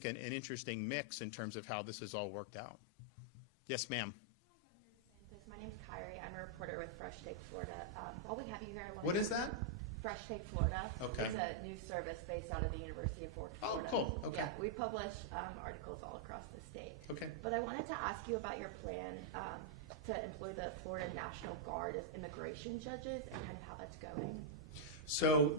think, an interesting mix in terms of how this has all worked out. Yes, ma'am. My name's Kyrie. I'm a reporter with Fresh Take Florida. While we have you here, What is that? Fresh Take Florida. Okay. It's a news service based out of the University of Florida. Oh, cool. Okay. Yeah, we publish articles all across the state. Okay. But I wanted to ask you about your plan to employ the Florida National Guard as immigration judges and kind of how that's going. So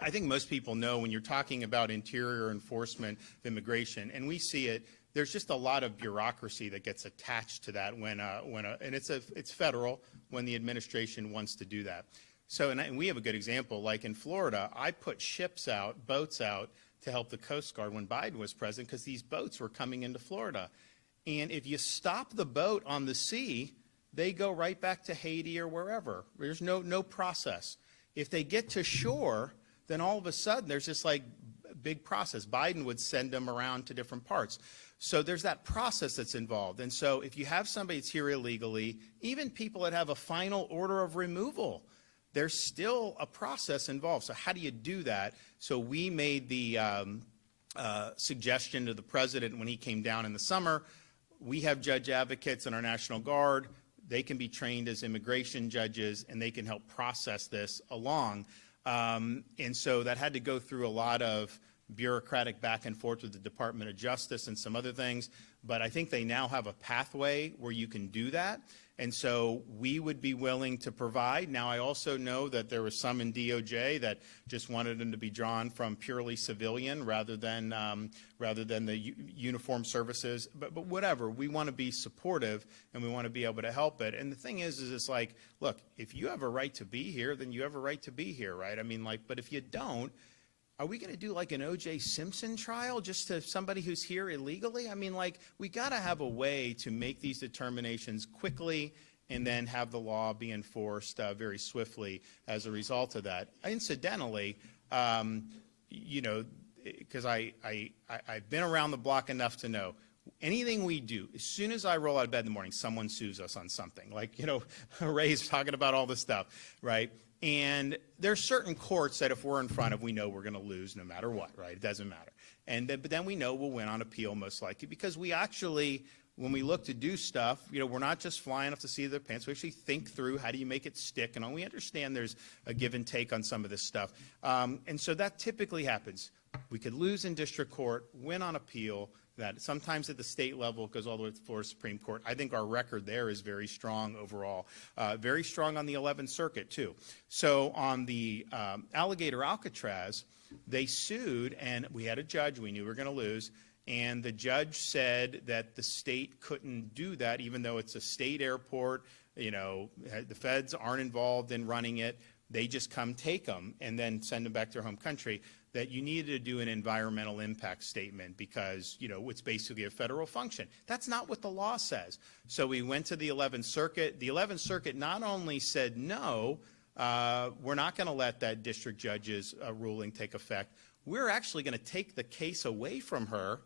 I think most people know when you're talking about interior enforcement of immigration, and we see it, there's just a lot of bureaucracy that gets attached to that and it's federal when the administration wants to do that. So, and we have a good example, like in Florida, I put boats out to help the Coast Guard when Biden was president because these boats were coming into Florida. And if you stop the boat on the sea, they go right back to Haiti or wherever. There's no process. If they get to shore, then all of a sudden there's this like big process. Biden would send them around to different parts. So there's that process that's involved. And so if you have somebody that's here illegally, even people that have a final order of removal, there's still a process involved. So how do you do that? So we made the suggestion to the president when he came down in the summer. We have judge advocates in our National Guard. They can be trained as immigration judges, and they can help process this along. And so that had to go through a lot of bureaucratic back and forth with the Department of Justice and some other things, but I think they now have a pathway where you can do that, and so we would be willing to provide. Now, I also know that there was some in DOJ that just wanted them to be drawn from purely civilian rather than the uniformed services, but whatever. We want to be supportive, and we want to be able to help it. And the thing is it's like, look, if you have a right to be here, then you have a right to be here, right? I mean, like, but if you don't, are we going to do like an O.J. Simpson trial just to somebody who's here illegally? I mean, like, we got to have a way to make these determinations quickly and then have the law be enforced very swiftly as a result of that. Incidentally, you know, because I've been around the block enough to know, anything we do, as soon as I roll out of bed in the morning, someone sues us on something. Like, you know, Ray's talking about all this stuff, right? And there's certain courts that if we're in front of, we know we're going to lose no matter what, right? It doesn't matter. But then we know we'll win on appeal most likely because we actually, when we look to do stuff, you know, we're not just flying off the seat of their pants. We actually think through how do you make it stick, and we understand there's a give and take on some of this stuff. And so that typically happens. We could lose in district court, win on appeal. That sometimes at the state level it goes all the way to the Florida Supreme Court. I think our record there is very strong overall. Very strong on the 11th Circuit too. So on the Alligator Alcatraz, they sued, and we had a judge. We knew we were going to lose, and the judge said that the state couldn't do that, even though it's a state airport. You know, the feds aren't involved in running it. They just come take them and then send them back to their home country. That you needed to do an environmental impact statement because, you know, it's basically a federal function. That's not what the law says. So we went to the 11th Circuit. The 11th Circuit not only said no, we're not going to let that district judge's ruling take effect. We're actually going to take the case away from her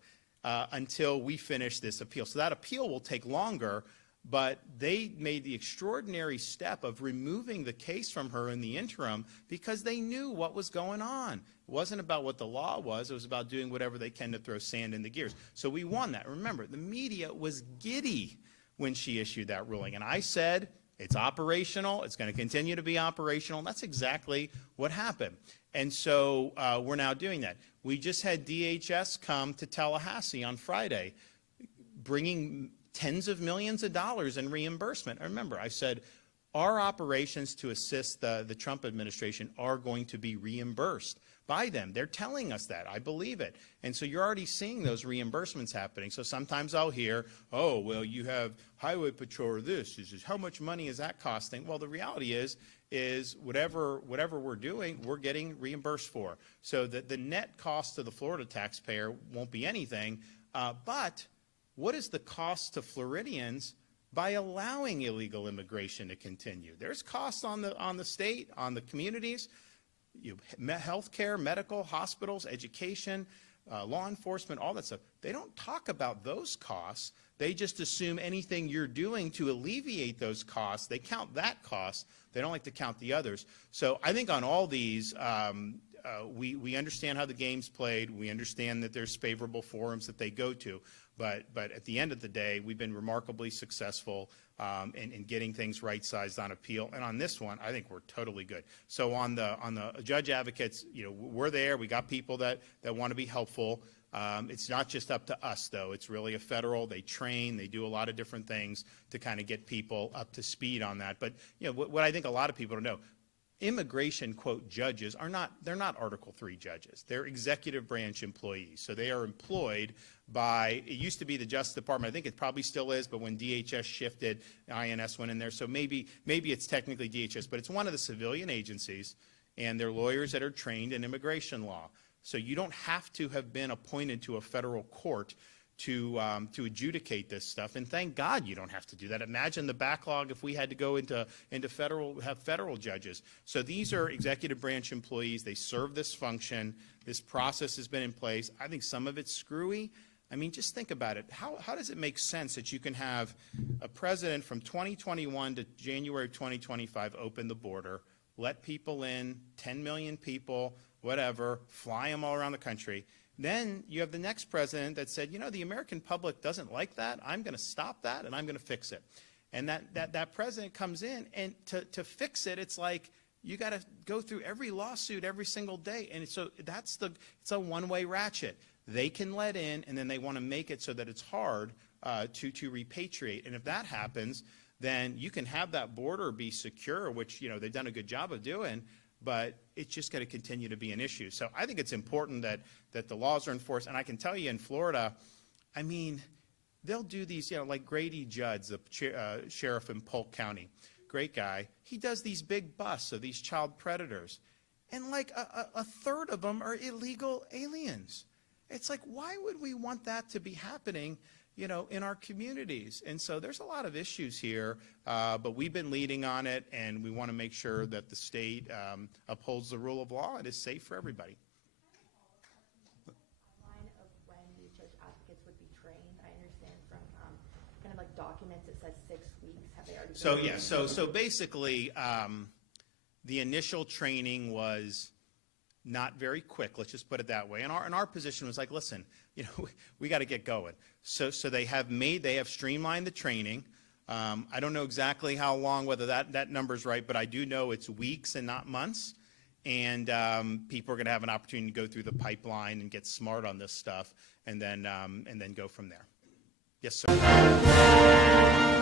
until we finish this appeal. So that appeal will take longer, but they made the extraordinary step of removing the case from her in the interim because they knew what was going on. It wasn't about what the law was. It was about doing whatever they can to throw sand in the gears. So we won that. Remember, the media was giddy when she issued that ruling. And I said, it's operational. It's going to continue to be operational. And that's exactly what happened. And so we're now doing that. We just had DHS come to Tallahassee on Friday, bringing tens of millions of dollars in reimbursement. I remember I said, our operations to assist the Trump administration are going to be reimbursed by them. They're telling us that. I believe it. And so you're already seeing those reimbursements happening. So sometimes I'll hear, oh, well, you have highway patrol or this. How much money is that costing? Well, the reality is whatever we're doing, we're getting reimbursed for. So that the net cost to the Florida taxpayer won't be anything. But what is the cost to Floridians by allowing illegal immigration to continue? There's costs on the state, on the communities, health care, medical, hospitals, education, law enforcement, all that stuff. They don't talk about those costs. They just assume anything you're doing to alleviate those costs, they count that cost. They don't like to count the others. So I think on all these, we understand how the game's played. We understand that there's favorable forums that they go to. But at the end of the day, we've been remarkably successful in getting things right-sized on appeal. And on this one, I think we're totally good. So on the judge advocates, we're there. We got people that want to be helpful. It's not just up to us, though. It's really a federal. They train. They do a lot of different things to kind of get people up to speed on that. But what I think a lot of people don't know, immigration, quote, judges they're not Article III judges. They're executive branch employees. So they are employed by, it used to be the Justice Department. I think it probably still is, but when DHS shifted, INS went in there. So maybe it's technically DHS, but it's one of the civilian agencies, and they're lawyers that are trained in immigration law. So you don't have to have been appointed to a federal court to adjudicate this stuff. And thank God you don't have to do that. Imagine the backlog if we had to go into federal judges. So these are executive branch employees. They serve this function. This process has been in place. I think some of it's screwy. I mean, just think about it. How does it make sense that you can have a president from 2021 to January 2025 open the border, let people in, 10 million people, whatever, fly them all around the country? Then you have the next president that said, the American public doesn't like that. I'm going to stop that, and I'm going to fix it. And that president comes in, and to fix it, it's like you got to go through every lawsuit every single day. And so it's a one-way ratchet. They can let in, and then they want to make it so that it's hard to repatriate. And if that happens, then you can have that border be secure, which they've done a good job of doing, but it's just going to continue to be an issue. So I think it's important that the laws are enforced. And I can tell you in Florida, I mean, they'll do these, like Grady Judd, the sheriff in Polk County, great guy. He does these big busts of these child predators. And like a third of them are illegal aliens. It's like, why would we want that to be happening in our communities? And so there's a lot of issues here, but we've been leading on it, and we want to make sure that the state upholds the rule of law and is safe for everybody. Timeline of when these judge advocates would be trained. I understand from kind of like documents it says 6 weeks. Have they already? So yeah, so basically, the initial training was not very quick. Let's just put it that way. And our position was like, listen, we got to get going. So they have streamlined the training. I don't know exactly how long, whether that number's right, but I do know it's weeks and not months. And people are going to have an opportunity to go through the pipeline and get smart on this stuff, and then go from there. Yes, sir.